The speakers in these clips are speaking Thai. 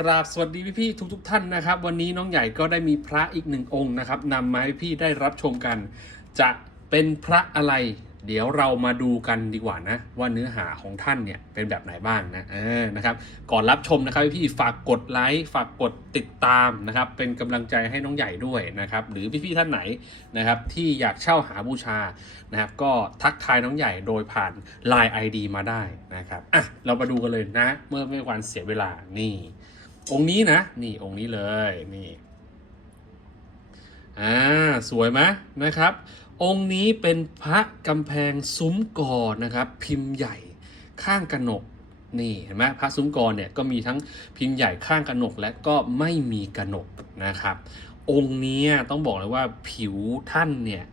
กราบสวัสดีพี่ๆทุกๆท่านนะครับ วันนี้น้องใหญ่ก็ได้มีพระอีกหนึ่งองค์นะครับนำมาให้พี่ได้รับชมกัน จะเป็นพระอะไร เดี๋ยวเรามาดูกันดีกว่านะ ว่าเนื้อหาของท่านเนี่ยเป็นแบบไหนบ้างนะเออนะครับ ก่อนรับชมนะครับพี่ๆฝากกดไลค์ฝากกดติดตามนะครับ เป็นกำลังใจให้น้องใหญ่ด้วยนะครับ หรือพี่ๆท่านไหนนะครับ ที่อยากเช่าหาบูชานะครับ ก็ทักทายน้องใหญ่โดยผ่าน Line ID มาได้นะครับอะเรามาดูกันเลยนะ เมื่อไม่วันเสียเวลานี่ องค์นี้นะ นี่องค์นี้เลยนี่อ่าสวยไหมนะครับ องค์นี้เป็นพระกำแพงซุ้มกอนะครับ พิมพ์ใหญ่ข้างกระหนกนี่เห็นไหมพระซุ้มกอเนี่ยก็มีทั้งพิมพ์ใหญ่ข้างกระหนกและก็ไม่มีกระหนกนะครับ องค์นี้ต้องบอกเลยว่าผิวท่านเนี่ย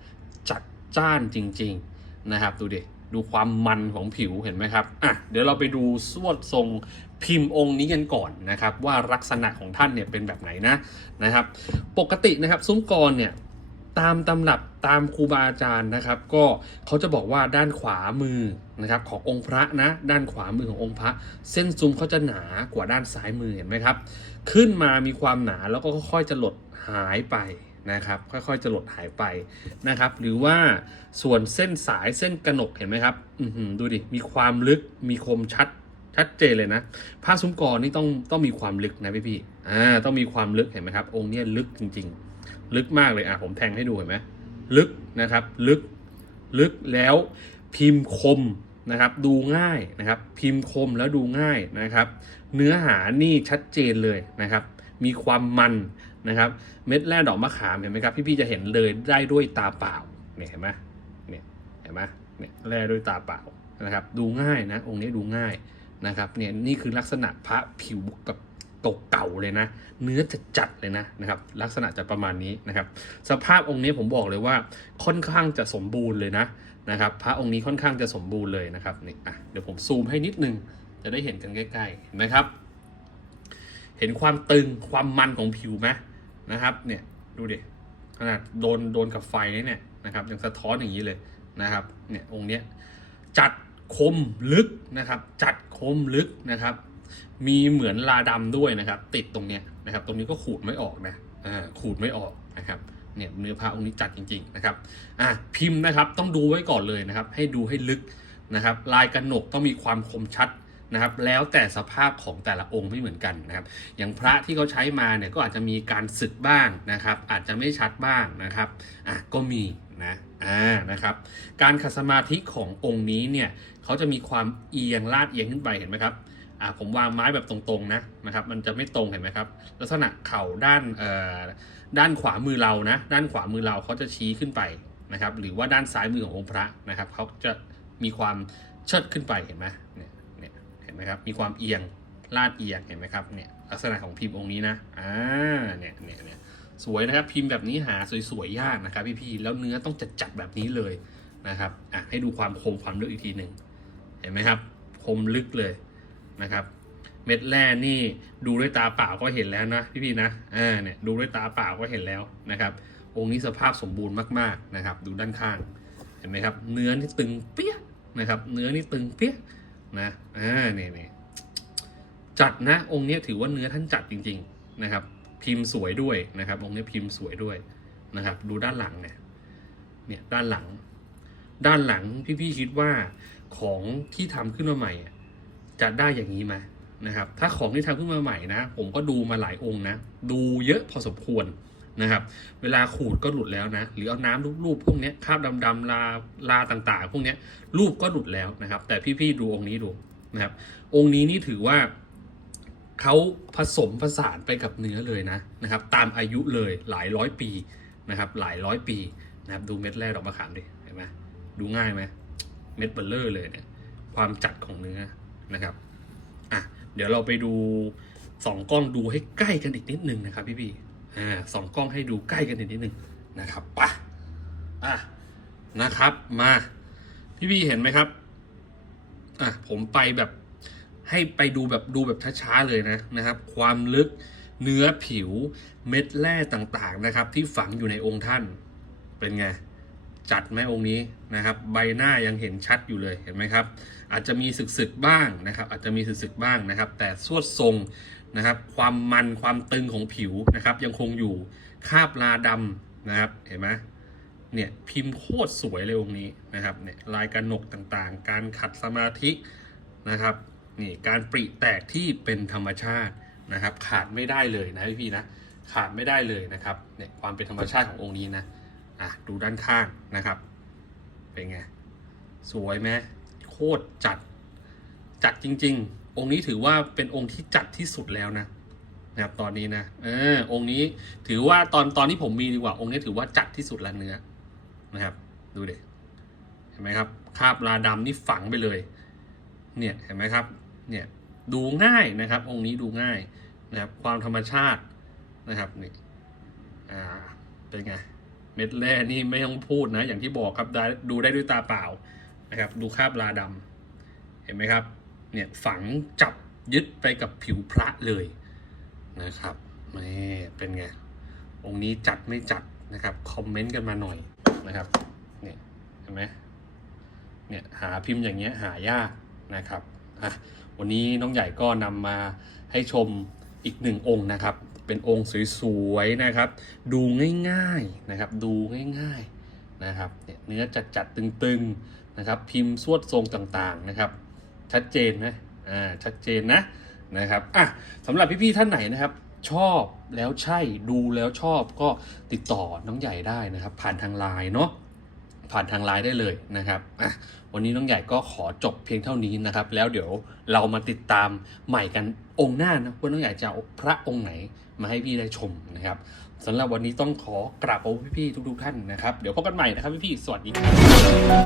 จัดจ้านจริงๆนะครับ ดูดิดูความมันของผิวเห็นไหมครับอะเดี๋ยวเราไปดูสวดทรง พิมพ์องค์นี้กันก่อนนะครับว่าลักษณะของท่านเนี่ยเป็นแบบไหนนะนะครับ ปกตินะครับซุ้มกรเนี่ยตามตำรับตามครูบาอาจารย์นะครับ ก็เขาจะบอกว่าด้านขวามือนะครับขององค์พระนะด้านขวามือขององค์พระ เส้นซุ้มเขาจะหนากว่าด้านซ้ายมือเห็นไหมครับ ขึ้นมามีความหนาแล้วก็ค่อยๆจะหลดหายไปนะครับ ค่อยๆจะหลดหายไปนะครับ หรือว่าส่วนเส้นสายเส้นกระหนกเห็นไหมครับดูดิมีความลึกมีคมชัด ชัดเจนเลยนะผ้าซุ้มกอนี่ต้องต้องมีความลึกนะพี่พี่อ่าต้องมีความลึกเห็นไหมครับ องค์เนี้ยลึกจริง ๆ ลึกมากเลยอะผมแทงให้ดูเห็นไหมลึกนะครับ ลึกลึกแล้วพิมพ์คมนะครับ ดูง่ายนะครับ พิมพ์คมแล้วดูง่ายนะครับ เนื้อหานี่ชัดเจนเลยนะครับ มีความมันนะครับ เม็ดแร่ดอกมะขามเห็นไหมครับพี่ๆจะเห็นเลยได้ด้วยตาเปล่าเนี่ยเห็นไหมเนี่ยเห็นไหมเนี่ยแร่ด้วยตาเปล่านะครับ ดูง่ายนะ องค์นี้ดูง่าย นะครับเนี่ยนี่คือลักษณะพระผิวแบบเก่าๆเลยนะ เนื้อจะจัดเลยนะนะครับ ลักษณะจะประมาณนี้นะครับ สภาพองค์นี้ผมบอกเลยว่าค่อนข้างจะสมบูรณ์เลยนะนะครับ พระองค์นี้ค่อนข้างจะสมบูรณ์เลยนะครับนี่อะเดี๋ยวผมซูมให้นิดนึงจะได้เห็นกันใกล้ๆเห็นไหมครับ เห็นความตึงความมันของผิวไหมนะครับเนี่ยดูดิขนาดโดนโดนกับไฟเนี่ยนะครับยังสะท้อนอย่างนี้เลยนะครับเนี่ยองค์เนี้ยจัดคมลึกนะครับ จัด มลึกนะครับ มีเหมือนลาดำด้วยนะครับ ติดตรงเนี้ยนะครับ ตรงนี้ก็ขูดไม่ออกนะอ่าขูดไม่ออกนะครับเนี่ยเนื้อผ้าองค์นี้จัดจริงๆนะครับอะพิมพ์นะครับต้องดูไว้ก่อนเลยนะครับ ให้ดูให้ลึกนะครับ ลายกระหนกต้องมีความคมชัดนะครับ แล้วแต่สภาพของแต่ละองค์ไม่เหมือนกันนะครับ อย่างพระที่เขาใช้มาเนี่ยก็อาจจะมีการสึกบ้างนะครับ อาจจะไม่ชัดบ้างนะครับอะก็มีนะ อ่านะครับการขัดสมาธิขององค์นี้เนี่ยเขาจะมีความเอียงลาดเอียงขึ้นไปเห็นไหมครับอ่าผมวางไม้แบบตรงๆนะนะครับมันจะไม่ตรงเห็นไหมครับลักษณะเข่าด้านเอ่อด้านขวามือเรานะด้านขวามือเราเขาจะชี้ขึ้นไปนะครับหรือว่าด้านซ้ายมือขององค์พระนะครับเขาจะมีความเชิดขึ้นไปเห็นไหมเนี่ยเนี่ยเห็นไหมครับมีความเอียงลาดเอียงเห็นไหมครับเนี่ยลักษณะของพิมพ์องค์นี้นะอ่าเนี่ยเนี่ยเนี่ย สวยนะครับพิมพ์แบบนี้หาสวยๆยากนะครับพี่ๆแล้วเนื้อต้องจัดๆแบบนี้เลยนะครับอะให้ดูความคมความลึกอีกทีหนึ่งเห็นไหมครับ คมลึกเลยนะครับ เม็ดแร่นี่ดูด้วยตาเปล่าก็เห็นแล้วนะพี่ๆนะอ่าเนี่ยดูด้วยตาเปล่าก็เห็นแล้วนะครับ องค์นี้สภาพสมบูรณ์มากๆนะครับ ดูด้านข้างเห็นไหมครับ เนื้อนี่ตึงเปี้ยนะครับ เนื้อนี่ตึงเปี้ยนะอ่าเนี่ยเจัดนะองค์นี้ถือว่าเนื้อท่านจัดจริง ๆนะครับ พิมพ์สวยด้วยนะครับองค์นี้พิมพ์สวยด้วยนะครับ ดูด้านหลังเนี่ยเนี่ยด้านหลัง ด้านหลังพี่ๆคิดว่าของที่ทำขึ้นมาใหม่จะได้อย่างนี้ไหมนะครับ ถ้าของที่ทำขึ้นมาใหม่นะ ผมก็ดูมาหลายองค์นะ ดูเยอะพอสมควรนะครับ เวลาขูดก็หลุดแล้วนะ หรือเอาน้ำรูปๆพวกเนี้ยคราบดำๆลาลาต่างๆ พวกเนี้ยรูปก็หลุดแล้วนะครับ แต่พี่ๆดูองค์นี้ดูนะครับ องค์นี้นี่ถือว่า เขาผสมผสานไปกับเนื้อเลยนะนะครับ ตามอายุเลยหลายร้อยปีนะครับ หลายร้อยปีนะครับดูเม็ดแรกดอกมะขามดิเห็นไหมดูง่ายไหมเม็ดเบลเลอร์เลยเนี่ยความจัดของเนื้อนะครับอะเดี๋ยวเราไปดูสองกล้องดูให้ใกล้กันอีกนิดนึงนะครับพี่ๆอ่าสองกล้องให้ดูใกล้กันอีกนิดนึงนะครับปะอะนะครับมาพี่พี่เห็นไหมครับอะผมไปแบบ ให้ไปดูแบบดูแบบช้าๆเลยนะนะครับ ความลึกเนื้อผิวเม็ดแร่ต่างๆนะครับ ที่ฝังอยู่ในองค์ท่านเป็นไงจัดไหมองค์นี้นะครับ ใบหน้ายังเห็นชัดอยู่เลยเห็นไหมครับ อาจจะมีสึกๆบ้างนะครับ อาจจะมีสึกๆบ้างนะครับ แต่สวดทรงนะครับ ความมันความตึงของผิวนะครับ ยังคงอยู่คาบลาดำนะครับเห็นไหมเนี่ยพิมพ์โคตรสวยเลยองค์นี้นะครับเนี่ยลายกระหนกต่างๆ การขัดสมาธินะครับ นี่การปริแตกที่เป็นธรรมชาตินะครับ ขาดไม่ได้เลยนะพี่ๆนะขาดไม่ได้เลยนะครับเนี่ยความเป็นธรรมชาติขององค์นี้นะอะดูด้านข้างนะครับ เป็นไงสวยไหมโคตรจัดจัดจริง ๆ องค์นี้ถือว่าเป็นองค์ที่จัดที่สุดแล้วนะนะครับตอนนี้นะเออองค์นี้ถือว่าตอนตอนที่ผมมีดีกว่า องค์นี้ถือว่าจัดที่สุดแล้วเนื้อนะครับ ดูเด็เห็นไหมครับคาบลาดำนี่ฝังไปเลย เนี่ยเห็นไหมครับ เนี่ยดูง่ายนะครับ องค์นี้ดูง่ายนะครับความธรรมชาตินะครับนี่อ่าเป็นไงเม็ดแร่นี่ไม่ต้องพูดนะ อย่างที่บอกครับได้ดูได้ด้วยตาเปล่านะครับ ดูคราบลาดำเห็นไหมครับ เนี่ยฝังจับยึดไปกับผิวพระเลยนะครับนี่เป็นไงองค์นี้จัดไม่จัดนะครับคอมเมนต์กันมาหน่อยนะครับเนี่ยเห็นไหมเนี่ยหาพิมพ์อย่างเงี้ยหายากนะครับอะ วันนี้น้องใหญ่ก็นำมาให้ชมอีกหนึ่งองค์นะครับ เป็นองค์สวยๆนะครับ ดูง่ายๆนะครับ ดูง่ายๆนะครับเนี่ยเนื้อจัดๆตึงๆนะครับ พิมพ์สวดทรงต่างๆนะครับ ชัดเจนนะอ่าชัดเจนนะนะครับอะสำหรับพี่ๆท่านไหนนะครับชอบแล้วใช่ดูแล้วชอบก็ติดต่อน้องใหญ่ได้นะครับ ผ่านทางไลน์เนาะ ผ่านทางไลน์ได้เลยนะครับวันนี้น้องใหญ่ก็ขอจบเพียงเท่านี้นะครับ แล้วเดี๋ยวเรามาติดตามใหม่กันองค์หน้านะว่าน้องใหญ่จะเอาพระองค์ไหนมาให้พี่ได้ชมนะครับสำหรับวันนี้ต้องขอกราบขอบพี่ๆทุกๆท่านนะครับ เดี๋ยวพบกันใหม่นะครับพี่ๆสวัสดีครับ